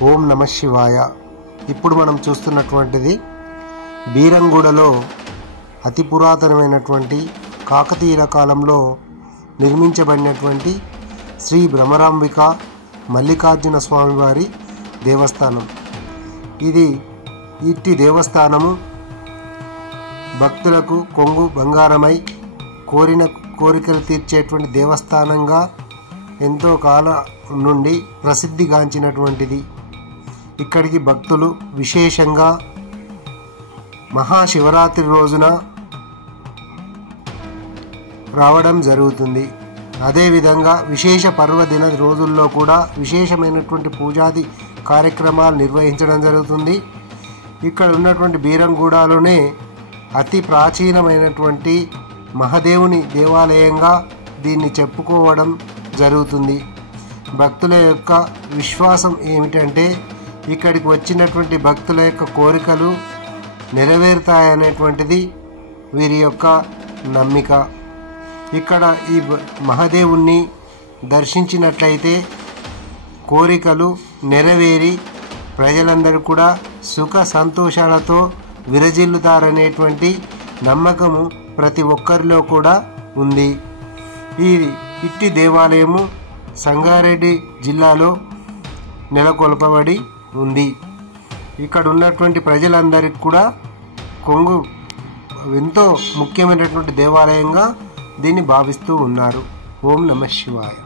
ఓం నమ శివాయ. ఇప్పుడు మనం చూస్తున్నటువంటిది బీరంగూడలో అతి పురాతనమైనటువంటి కాకతీయుల కాలంలో నిర్మించబడినటువంటి శ్రీ భ్రమరాంబిక మల్లికార్జున స్వామివారి దేవస్థానం. ఇట్టి దేవస్థానము భక్తులకు కొంగు బంగారమై కోరిన కోరికలు తీర్చేటువంటి దేవస్థానంగా ఎంతో కాలం నుండి ప్రసిద్ధిగాంచినటువంటిది. ఇక్కడికి భక్తులు విశేషంగా మహాశివరాత్రి రోజున రావడం జరుగుతుంది. అదేవిధంగా విశేష పర్వదిన రోజుల్లో కూడా విశేషమైనటువంటి పూజాది కార్యక్రమాలు నిర్వహించడం జరుగుతుంది. ఇక్కడ ఉన్నటువంటి బీరంగూడలోనే అతి ప్రాచీనమైనటువంటి మహాదేవుని దేవాలయంగా దీన్ని చెప్పుకోవడం జరుగుతుంది. భక్తుల యొక్క విశ్వాసం ఏమిటంటే ఇక్కడికి వచ్చినటువంటి భక్తుల యొక్క కోరికలు నెరవేరుతాయనేటువంటిది వీరి యొక్క నమ్మిక. ఇక్కడ ఈ మహాదేవుణ్ణి దర్శించినట్లయితే కోరికలు నెరవేరి ప్రజలందరూ కూడా సుఖ సంతోషాలతో విరజిల్లుతారనేటువంటి నమ్మకము ప్రతి ఒక్కరిలో కూడా ఉంది. ఇట్టి దేవాలయము సంగారెడ్డి జిల్లాలో నెలకొల్పబడి ఉంది. ఇక్కడ ఉన్నటువంటి ప్రజలందరికీ కూడా కొంగు ఎంతో ముఖ్యమైనటువంటి దేవాలయంగా దీన్ని భావిస్తూ ఉన్నారు. ఓం నమ శివాయ.